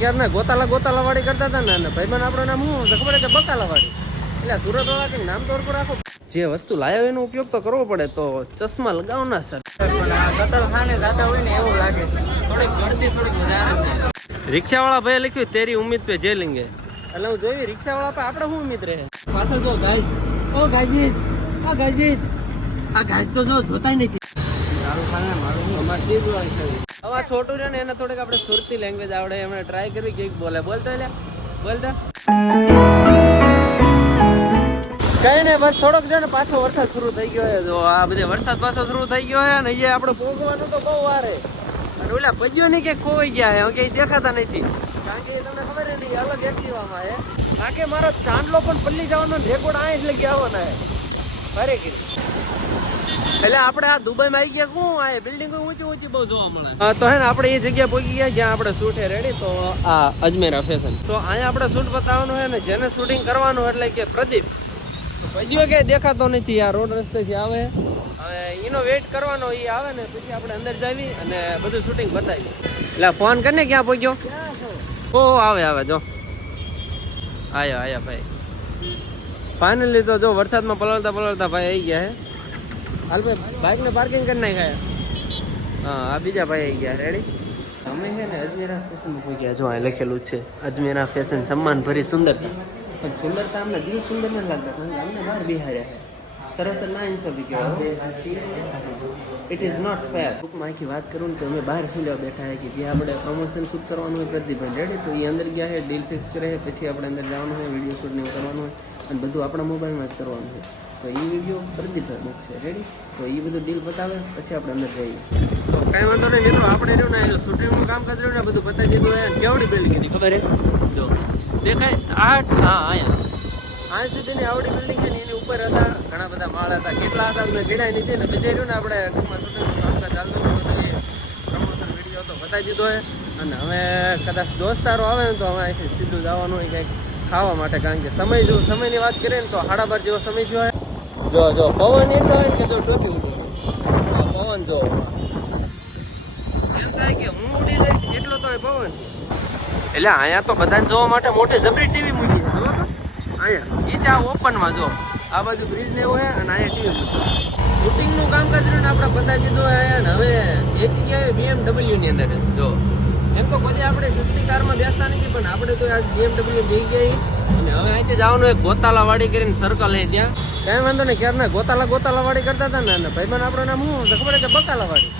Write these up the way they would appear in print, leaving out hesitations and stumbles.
ક્યારના ગોતાલા વાળી કરતા હતા ને ભાઈબંધ આપણું નામ શું ખબર છે બકાલા વાળી. એટલે સુરત વાળા કંઈક નામ તો ઉપર રાખો. જે વસ્તુ લાવ્યો એનો ઉપયોગ તો કરવો પડે તો ચશ્મા લગાવો ના સર. કતલખાને જાતા હોય ને એવું લાગે. થોડીક ગળદી થોડીક વધારે છે. રિક્ષાવાળા ભાઈ લખ્યું તેરી ઉમ્મીદ પે જે લેંગે. એટલે હું જોઈ રિક્ષાવાળા પર આપણે શું ઉમ્મીદ રહે. પાછળ જો ગાઈસ. ઓ ગાઈસ. આ ગાઈસ. આ ગાઈસ તો જો જોતાય નથી. મારું ખાને મારું અમાર ચીજ વાળી ખાવી. હવે આ છોટું રહ્યો ને એને થોડીક આપણે સુરતી લેંગ્વેજ આવડે એમને ટ્રાય કરવી કે બોલતા કઈ નહીં બસ થોડોક છે ને પાછો વરસાદ શરૂ થઈ ગયો છે. જો આ બધે વરસાદ પાછો શરૂ થઈ ગયો છે ને અહીંયા આપણે પોગવાનું તો બહુ વારે અને ઓલા પજ્યો નહીં કે ખોવાઈ ગયા છે કઈ દેખાતા નથી કારણ કે તમને ખબર નહીં અલગ એક્ટિવામાં છે. બાકી મારો ચાંદલો પણ પલ્લી જવાનો રેકોર્ડ આ જ લગી આવવાના છે અરે કે એટલે આપણે આ દુબઈમાં આવી ગયા શું આ બિલ્ડિંગો ઊંચી બહુ જોવા મળે. તો હે ને આપણે એ જગ્યાએ પહોંચી ગયા જ્યાં આપણે શૂટ હે રેડી. તો આ અજમેરા ફેશન તો અહીંયા આપણે શૂટ બતાવવાનું છે ને જેને શૂટિંગ કરવાનું એટલે કે પ્રદીપ પછી કે દેખાતો નથી આ રોડ રસ્તેથી આવે હવે એનો વેઇટ કરવાનો એ આવે ને પછી આપણે અંદર જાવી અને બધું શૂટિંગ બતાવી. એટલે ફોન કરીને ક્યાં પહોંચ્યો ઓ આવે જો આયા ભાઈ ફાઇનલી તો જો વરસાદમાં પલળતા ભાઈ આવી ગયા હે. હાલ ભાઈ બાઇકને પાર્કિંગ કરી નાખાય. હા આ બીજા ભાઈ આવી ગયા રેડી. અમે છે ને અજમેરા ફેશનમાં પહોંચી ગયા. જો આ લખેલું જ છે અજમેરા ફેશન સન્માન ભરી સુંદરતા. પણ સુંદરતા અમને દિલ સુંદર નથી લાગતા કારણ કે અમને બહાર બિહાર્યા છે. સરાસર ના ઇન્સાફી કહેવાય. It is not fair. ટૂંકમાં આખી વાત કરું ને તો અમે બહાર શું લેવા બેઠા છે કે જે આપણે પ્રમોશન શૂટ કરવાનું હોય પ્રદીપભાઈ રેડી. તો એ અંદર ગયા છે ડીલ ફિક્સ કરે પછી આપણે અંદર જવાનું હોય વિડીયો શૂટ ને કરવાનું હોય અને બધું આપણા મોબાઈલમાં જ કરવાનું હોય. તો એ વિડીયો પ્રદીપભાઈ મૂકશે રેડી. તો એ બધું ડીલ બતાવે પછી આપણે અંદર જઈએ. તો કાંઈ વાંધો નહીં મિત્રો આપણે રહ્યું ને શૂટિંગનું કામકાજ રહ્યું ને બધું બતાવી દીધું હોય. કેવડી બિલ્ડિંગ હતી ખબર હે જો દેખાય આ સુધીની આવડી બિલ્ડિંગ છે ને એની ઉપર હતા ઘણા બધા માળ હતા. કેટલા હતા મેં ગીડાય નથી ને બધે રહ્યું ને આપણે ટૂંકમાં શૂટિંગનું કામકાજ ચાલતું હતું બધું પ્રમોશન વિડીયો તો બતાવી દીધો હોય. અને હવે કદાચ દોસ્તારો આવે ને તો હવે અહીંથી સીધું જવાનું હોય કંઈક ખાવા માટે કારણ કે સમયની વાત કરીએ ને તો 12:30 જેવો સમય થયો હોય. જો પવન એટલો હોય ને કે જો ટોપી ઉડે પવન જો એમ થાય કે હું ઉડી જઈશ એટલો તો પવન. એટલે અહીંયા તો બધાને જોવા માટે મોટી જબરી ટીવી મૂકી છે જો અહીંયા એ ત્યાં ઓપનમાં જો આ બાજુ બ્રિજ ને એવું હોય અને અહીંયા ટીવી મૂકી. શૂટિંગનું કામકાજ રહ્યું ને આપણે બતાવી દીધું હોય ને હવે એસી ગયા BMW ની અંદર જો એમ તો કોઈ આપણે સસ્તી કારમાં બેસતા નથી પણ આપણે તો આજ BMW જઈ ગઈ અને હવે અહીંથી જવાનું એક ગોતાલા વાડી કરીને સર્કલ છે ત્યાં કાંઈ વાંધો નહીં ક્યારના ગોતાલા વાડી કરતા હતા ને ભાઈબંધ આપણું નામ શું ખબર છે બકાલા વાડી.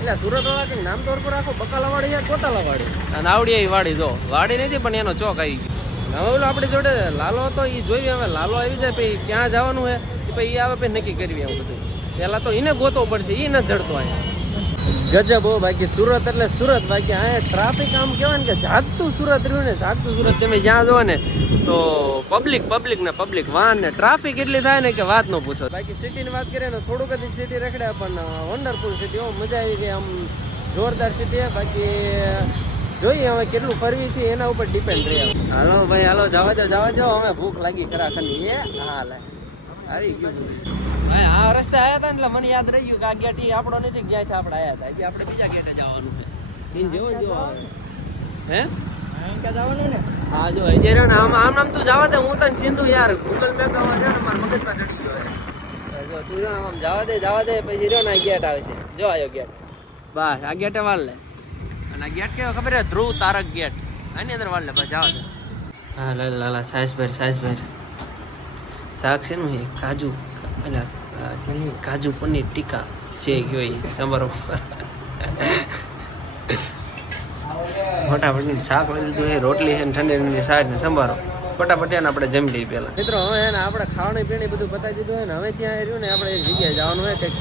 એટલે સુરત વાળા કંઈક નામ તો ઉપર રાખો બકાલા વાડી યા ગોતાલા વાડી અને આવડી એ વાડી જો વાડી નથી પણ એનો ચોક આવી ગયો. હવે ઓલો આપણી જોડે લાલો હતો એ જોઈએ હવે લાલો આવી જાય પછી ક્યાં જવાનું હોય પછી એ આવે પછી નક્કી કરવી આવું બધું. પહેલાં તો એને ગોતવો પડશે એ નથી જડતો અહીંયા ગજબ હો. બાકી સુરત એટલે સુરત બાકી અહીંયા ટ્રાફિક આમ કહેવાય ને કે જાગતું સુરત રહ્યું ને જાગતું સુરત. તમે જ્યાં જો ને તો પબ્લિક વાહન ને ટ્રાફિક એટલી થાય ને કે વાત ન પૂછો. બાકી સિટીની વાત કરીએ ને થોડુંક જ સિટી રખડ્યા પણ વન્ડરફુલ સિટી હો મજા આવી ગઈ આમ જોરદાર સિટી. બાકી જોઈએ હવે કેટલું ફરવી છે એના ઉપર ડિપેન્ડ રહે. હાલો ભાઈ હાલો જવા દો અમે ભૂખ લાગી ખરાખરી હા લે આવી ગયું ભાઈ. આ રસ્તે આવ્યા હતા એટલે મને યાદ રહી ગયું કે આ ગેટ આપણો નથી જ્યાંથી આપણે આવ્યા હતા એટલે આપણે બીજા ગેટે જવાનું છે. હે જવાનું ને હા જો હજે ને આમ તું જવા દે હું તને સીધું યાર ગૂગલ મેપ માં છે ને મારા મગજમાં ચડી ગયો જો તું આમ જવા દે પછી રહ્યો ને આ ગેટ આવે છે જો આવ્યો ગેટ બસ આ ગેટે વાળ લે અને આ ગેટ કેવો ખબર છે ધ્રુવ તારક ગેટ આની અંદર વાળ લે બસ જવા દે. હા લાલા સાઈઝ શાક છે ને કાજુ એટલે કાજુ પનીર ટીકા જે ગયો એ સંભારો ફટાફટ શાક લઈ લીધું એ રોટલી છે ને ઠંડી શાક ને સંભારો ફટાફટ એને આપણે જમી લઈએ પહેલાં. મિત્રો હવે એને આપણે ખાણી પીણી બધું બતાવી દીધું હોય ને હવે ત્યાં રહ્યું ને આપણે એક જગ્યાએ જવાનું હોય કંઈક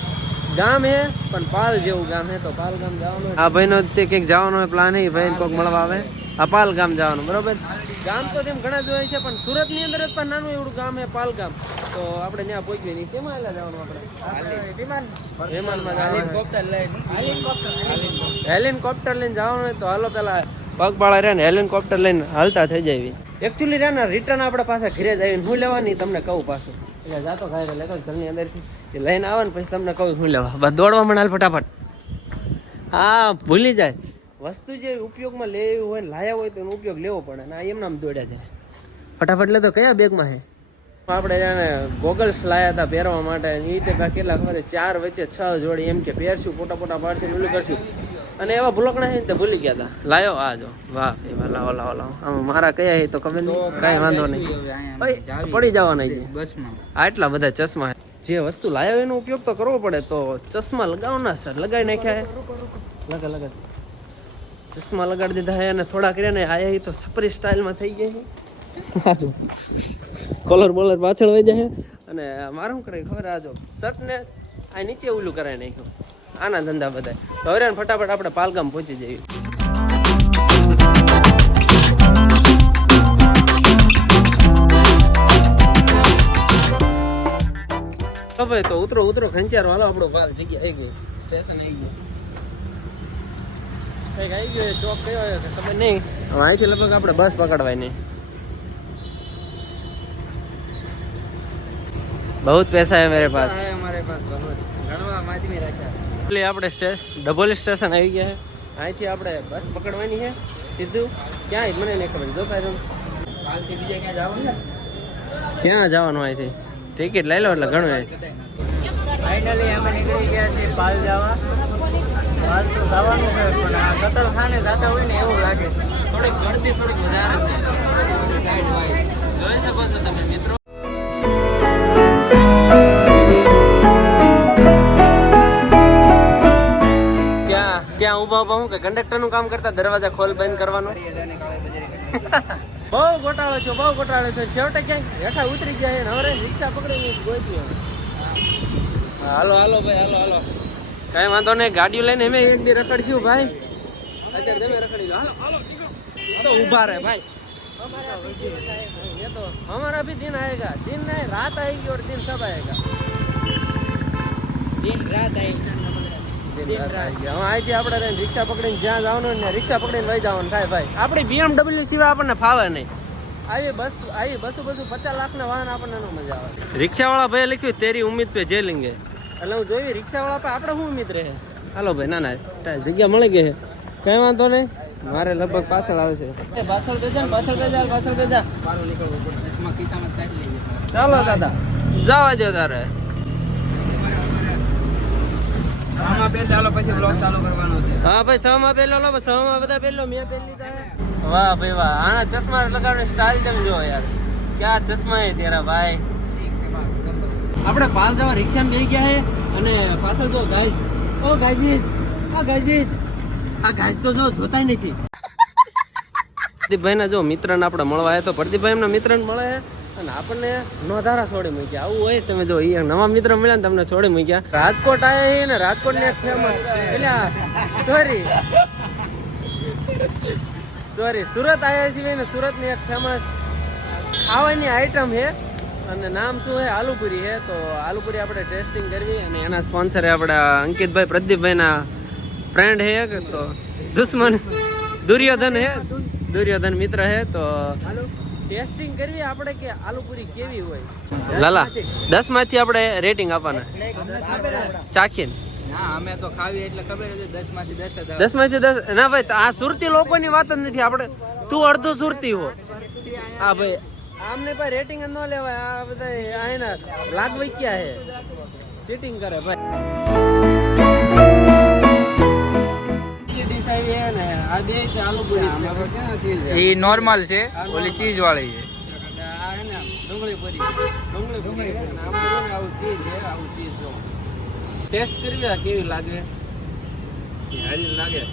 ગામ હે પણ પાલ જેવું ગામ હે તો પાલ ગામ જવાનું આ ભાઈનો તે કંઈક જવાનો હોય પ્લાન એ ભાઈને કોઈક મળવા આવે આ પાલ ગામ જવાનું બરોબર. ગામ તો તેમ ઘણા જ હોય છે પણ સુરતની અંદર જ પણ નાનું એવડું ગામ હે પાલ ગામ. તો આપણે ત્યાં પહોંચીએ નહીં કેમાં એલા જવાનું આપણે હેલિકોપ્ટર લઈને જવાનું હોય તો હાલો પેલા પગપાળા રહે ને હેલિકોપ્ટર લઈને હાલતા થઈ જાય. એકચ્યુઅલી રહે ને રિટર્ન આપણે પાછા ઘરે જ આવીને શું લેવાની તમને કહું પાછું એટલે જાતો ખાય લેતો ઘરની અંદરથી એ લઈને આવે ને પછી તમને કહું શું લેવા બસ દોડવા મને હાલ ફટાફટ. હા ભૂલી જાય વસ્તુ જે ઉપયોગમાં લેવી હોય ને લાયા હોય તો એનો ઉપયોગ લેવો પડે ને આ એમ નામ દોડ્યા છે ફટાફટ લે તો કયા બેગમાં હે આપણે એને ગોગલ્સ લાયા હતા પહેરવા માટે એ રીતે કેટલા ખબર 4 વચ્ચે 6 જોડી એમ કે પહેરશું ફોટા પાડશે ઓલું કરશું અને એવા ભૂલકણા છે ને તે ભૂલી ગયા હતા લાયો આ જો વાહ એવા લાવો આમ મારા કયા હે તો ખબર નહીં કાંઈ વાંધો નહીં પડી જવાના છે બસમાં આટલા બધા ચશ્મા જે વસ્તુ લાયો એનો ઉપયોગ તો કરવો પડે તો ચશ્મા લગાવના સર લગાવી નાખ્યા હે લગા ચશ્મા લગાડી દીધા હે અને થોડા કર્યા ને આયા તો છપરી સ્ટાઇલમાં થઈ ગયા છે કોલર બોલર પાછળ વહી જાય અને મારે શું કરે ખબર આજો શર્ટ ને આ નીચે ઓલું કરાવી નાખ્યું આના ધંધા બધા તો હવે ફટાફટ આપણે પાલગામ પહોંચી જઈએ તો ભાઈ તો ઉતરો ખંચારો હાલો આપણો પાલ જગ્યા આવી ગઈ સ્ટેશન આવી ગયું કંઈક આવી ગયો ચોક કયો ખબર નહીં હવે અહીંથી લગભગ આપણે બસ પકડવાની बहुत पैसा है मेरे पास हमारे पास बहुत गणवा माध्यमी रखा એટલે આપણે ડબલ સ્ટેશન આવી ગયા છે અહીંથી આપણે બસ પકડવાની છે સીધું ક્યાં મને નહીં ખબર જો ભાઈ કાલથી બીજે ક્યાં જવાનું અહીંથી ટિકિટ લઈ લો એટલે ઘણું ફાઇનલી અમે નીકળી ગયા છીએ પાલ જવા પાલ તો જવાનું છે પણ આ કતલખાને જતા હોય ને એવું લાગે થોડીક ગળદી થોડીક વધારે છે જોઈ શકો છો તમે મિત્રો ત્યાં ઉભા હું કે કંડક્ટર નું કામ કરતા દરવાજા ખોલ બંધ કરવાનું બહુ ગોટાળો છો છેવટે ક્યાંય હેઠા ઉતરી ગયા ને હવે રિક્ષા પકડી ગોઈ હાલો ભાઈ હાલો કઈ વાંધો નહીં ગાડીઓ લઈને અમે એક દી રખડશું ભાઈ અત્યારે તમે રખડી હાલો તો ઉભા રહે ભાઈ ये तो हमारा भी दिन आएगा दिन नहीं रात आएगी और दिन सब आएगा दिन रात आएगी અહીંથી આપણે રિક્ષા પકડીને જ્યાં જવાનું ને રિક્ષા પકડીને લઈ જવાનું થાય ભાઈ આપણી BMW સિવાય આપણને ફાવે નહીં આવી બસો 50 લાખના વાહન આપણને ન મજા આવે રિક્ષાવાળા ભાઈ લખ્યું તેરી ઉમ્મીદ પે જે લેંગે એટલે હું જોઈ રિક્ષાવાળા પર આપણે શું ઉમ્મીદ રહે હાલો ભાઈ ના જગ્યા મળી ગઈ છે કઈ વાંધો નહીં મારે લગભગ પાછળ આવે છે પાછળ બેજા ચાલો દાદા જવા દો તારે પછી બ્લોગ ચાલુ કરવાનો છે હા ભાઈ 6 માં પહેલો લો 6 માં બધા પહેલો મેં પહેરી લીધા વાહ ભાઈ વાહ આના ચશ્મા લગાવવાની સ્ટાઇલ તમે જો યાર ક્યાં ચશ્મા હે તેરા ભાઈ આપણે પાલ જવા રિક્ષામાં બેસી ગયા હે અને પાછળ જો ગાઈસ ઓ ગાઈસ આ ગાઈસ તો જો જોતા નથી પ્રદીપભાઈ ના જો મિત્રને આપણે મળવા આવ્યા તો પ્રદીપભાઈ એમના મિત્રને મળે અને આપણને નોધારા છોડી મૂક્યા આવું હોય તમે જો અહીંયા નવા મિત્ર મળ્યા ને તમને છોડી મૂક્યા રાજકોટ આવ્યા છે ને રાજકોટ ને ફેમસ સોરી સુરત આવ્યા છીએ ને સુરત ની એક ફેમસ ખાવાની આઈટમ છે અને નામ શું છે આલુપુરી છે તો આલુપુરી આપણે ટેસ્ટિંગ કરવી અને એના સ્પોન્સર આપણા અંકિતભાઈ પ્રદીપભાઈ ના ફ્રેન્ડ છે તો દુશ્મન દુર્યોધન મિત્ર છે તો ટેસ્ટિંગ કરવી આપણે કે આલુપુરી કેવી હોય લાલા 10 માંથી આપણે રેટિંગ આપવાના ચાખીને ના અમે તો ખાવી એટલે ખબર છે 10 માંથી 10 ના ભાઈ આ સુરતી લોકોની વાત જ નથી આપણે તું અડધો સુરતી હો હા ભાઈ આમને ભાઈ રેટિંગ ન લેવાય આ બધા આના લાગવઈ ક્યાં હે ચીટિંગ કરે ભાઈ નોર્મલ છે ઓલી ચીઝ વાળી છે ટેસ્ટ કરવી કેવી લાગે લાગે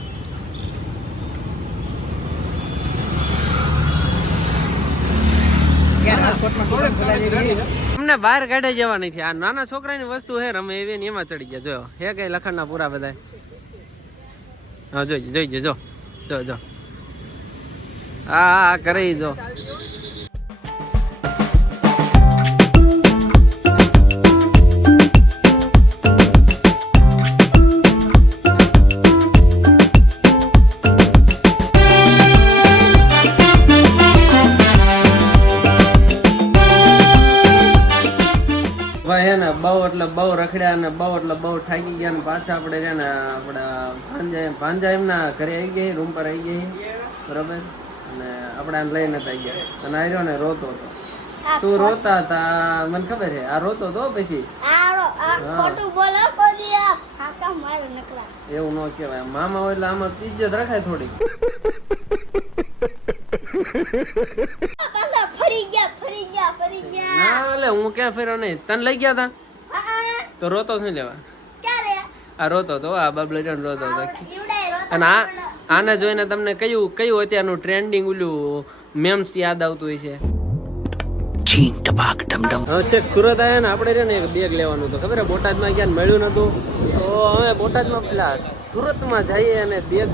અમને બહાર કાઢે જવા નથી આ નાના છોકરાની વસ્તુ હે રમે એવી ને એમાં ચડી ગયા જો હે કઈ લખણ ના પૂરા બધા હા જોઈ જો હા કરે જો ભાઈ હે ને બહુ એટલે બહુ રખડ્યા અને બહુ એટલે બહુ થાકી ગયા ને પાછા આપણે રહ્યા ને આપણા ભાંજા એમના ઘરે આવી ગઈ, રૂમ પર આવી ગઈ, બરોબર. અને આપણે આને લઈને નતા ગયા અને આવ્યો ને રોતો હતો. તું રોતા હતા મને ખબર છે, આ રોતો હતો પછી. એવું ન કહેવાય, મામા હોય એટલે આમાં ઇજ્જત રખાય થોડી. ના એટલે હું ક્યાં ફેર્યો નહીં, તને લઈ ગયા તા તો રોતો શું લેવા? આ રોતો હતો, આ બાબલો રોતો હતો. અને આને જોઈને તમને કયું અત્યારનું ટ્રેન્ડિંગ ઓલું મેમ્સ યાદ આવતું હોય છે? હવે છેક સુરત આવ્યા ને આપણે ને એક બેગ લેવાનું હતું, ખબર? બોટાદમાં ગયા મળ્યું નતું, તો હવે બોટાદમાં પેલા સુરતમાં જઈએ અને બેગ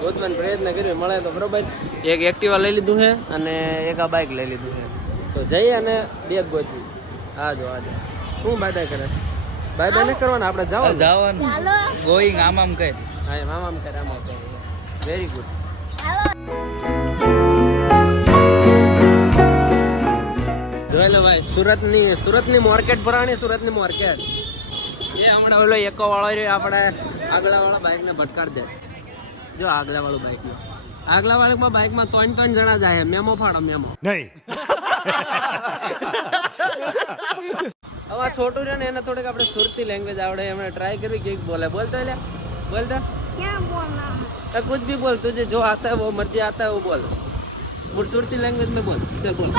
ગોતવાનો પ્રયત્ન કર્યો, મળે તો બરોબર. એક એક્ટિવા લઈ લીધું છે અને એક આ બાઇક લઈ લીધું છે, તો જઈએ અને બેગ ગોતવી. આજો શું બાય બાય કરે? બાય બાય નહીં કરવાના, આપણે જવાનું ગોઈંગ આમ કહે. હા એમ આમ કરે, આમ કરે. Very good. જોઈ લો ભાઈ, સુરતની માર્કેટ ભરાણી, સુરતની માર્કેટ. એ હમણાં ઓલો એકો વાળો રહ્યો, આપણે આગલા વાળા બાઇકને ભટકાડ દે. જો આગલા વાળું બાઇકમાં 3 જણા જાય. મેમો ફાડો, મેમો નહીં. હવે આ છોટું રહ્યો ને એને થોડીક આપણે સુરતી લેંગ્વેજ આવડે, એમણે ટ્રાય કરવી કે બોલતો એટલે બોલતા कुछ भी बोल, तुझे जो आता है वो मर्जी आता है वो बोल. सुरती लैंग्वेज में बोल. चल बोल.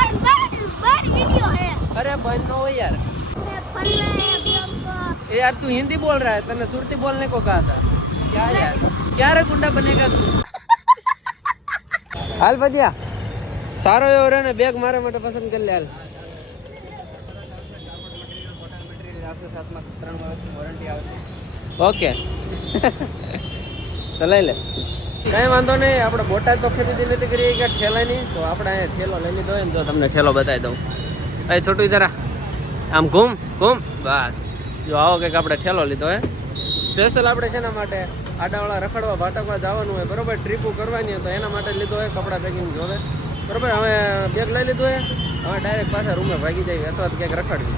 वीडियो है. अरे बन नो यार. यार तू हिंदी बोल रहा है, तूने सुरती बोलने को कहा था. क्या यार, क्या रे गुंडा बनेगा तू? हाल बदिया सारो एवो रे ने बेग मारे માટે પસંદ કરી લે. હાલ સાથમાં 3 વર્ષની વોરંટી આવશે. ઓકે તો લઈ લે, કઈ વાંધો નહીં. આપણે બોટાદ તો ખરીદી નથી કરી કે ઠેલાની, તો આપણે અહીંયા ઠેલો લઈ લીધો હોય ને, તો તમને ઠેલો બતાવી દઉં. એ છોટું જરા આમ ઘૂમ બસ. જો આવો કંઈક આપણે ઠેલો લીધો હે સ્પેશિયલ. આપણે શેના માટે? આડાવાળા રખડવા ભાટકવા જવાનું હોય, બરોબર, ટ્રીપો કરવાની હોય, તો એના માટે લીધો હોય. કપડાં પેકિંગ જોવે, બરોબર. હવે બેગ લઈ લીધું હોય, હવે ડાયરેક્ટ પાછા રૂમે ભાગી જાય અથવા ક્યાંક રખડવી.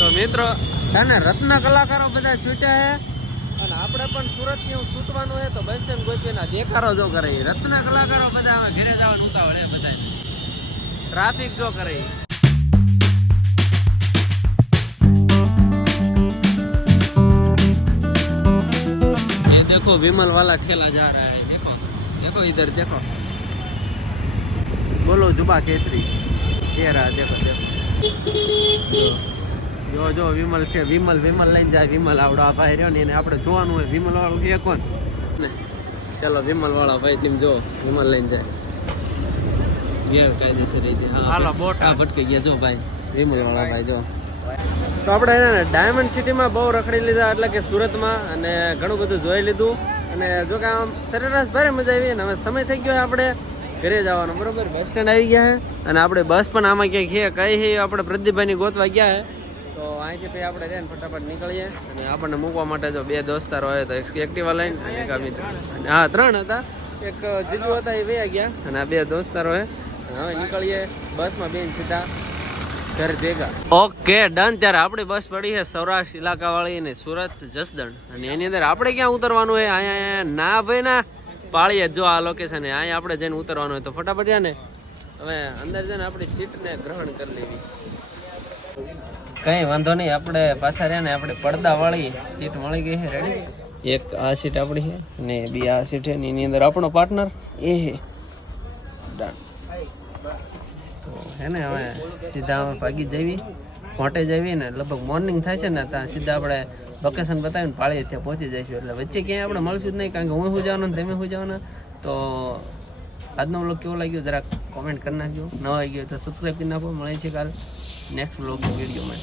તો મિત્રો અને રત્ન કલાકારો બધા છૂટ્યા હે, અને આપણે પણ સુરતથી છૂટવાનું હોય તો બસ સ્ટેન્ડ ગોચવીને દેખારો જો કરે. રત્ન કલાકારો બધા હવે ઘરે જવાનું ઉતાવળ હે, બધા ટ્રાફિક જો કરે. ये देखो विमल वाला ठेला जा रहा है, देखो इधर देखो. बोलो जुबा केसरी चेहरा, देखो જો વિમલ છે. વિમલ લઈને જાય. વિમલ આવડો આ ભાઈ રહ્યો ને, એને આપણે જોવાનું હોય વિમલ વાળો છે કોણ ને. ચાલો વિમલ વાળા ભાઈ તેમ જો વિમલ લઈને જાય. ગેરકાયદેસર રીતે હાલો બોટ ભટકી ગયા. જો ભાઈ વિમલ વાળા ભાઈ જો. તો આપણે એને ડાયમંડ સિટીમાં બહુ રખડી લીધા, એટલે કે સુરતમાં, અને ઘણું બધું જોઈ લીધું. અને જો કે આમ સરેરાશ ભારે મજા આવી. અને હવે સમય થઈ ગયો આપણે ઘરે જવાનો, બરોબર. બસ સ્ટેન્ડ આવી ગયા છે અને આપણે બસ પણ આમાં ક્યાંક છે કઈ આપણે પ્રદીપભાઈની ગોતવા ગયા છે. તો અહીંથી પછી આપણે રહ્યા ને ફટાફટ નીકળીએ. અને આપણને મૂકવા માટે જો 2 દોસ્તારો હોય, તો એક એક્ટિવા લઈને અને એક મિત્ર, હા 3 હતા, એક જીજુ હતા એ વયા ગયા, અને આ 2 દોસ્તારો હોય. હવે નીકળીએ બસમાં બેન સીધા ઘર ભેગા. Okay done. ત્યારે આપણી બસ પડી છે સૌરાષ્ટ્ર ઇલાકા વાળી ને સુરત જસદણ, અને એની અંદર આપણે ક્યાં ઉતરવાનું હોય? અહીંયા ના ભાઈ ના પાળીએ જો આ લોકેશન, અહીંયા આપણે જઈને ઉતરવાનું હોય. તો ફટાફટ ને હવે અંદર જઈને આપણી સીટને ગ્રહણ કરી લેવી. કઈ વાંધો નહીં, આપણે પાછા રહ્યા ને આપણે પડદા વાળી સીટ મળી ગઈ છે, રેડી. એક આ સીટ આપણી છે અને 2 આ સીટ છે, એની અંદર આપણો પાર્ટનર એ છે. ડન. તો હે ને હવે સીધા અમે ભાગી જવી, કોંટે જવી ને લગભગ મોર્નિંગ થાય છે ને, ત્યાં સીધા આપણે લોકેશન બતાવીને પાળીએ ત્યાં પહોંચી જઈશું. એટલે વચ્ચે ક્યાંય આપણે મળશું જ નહીં, કારણ કે હું શું જવાનું તમે શું જવાના. તો આજનો વ્લોગ કેવો લાગ્યો જરાક કોમેન્ટ કરી નાખજો. ન આવી ગયો તો સબસ્ક્રાઈબ કરી નાખો. મળે છે કાલ નેક્સ્ટ વ્લોગ વિડીયોમાં.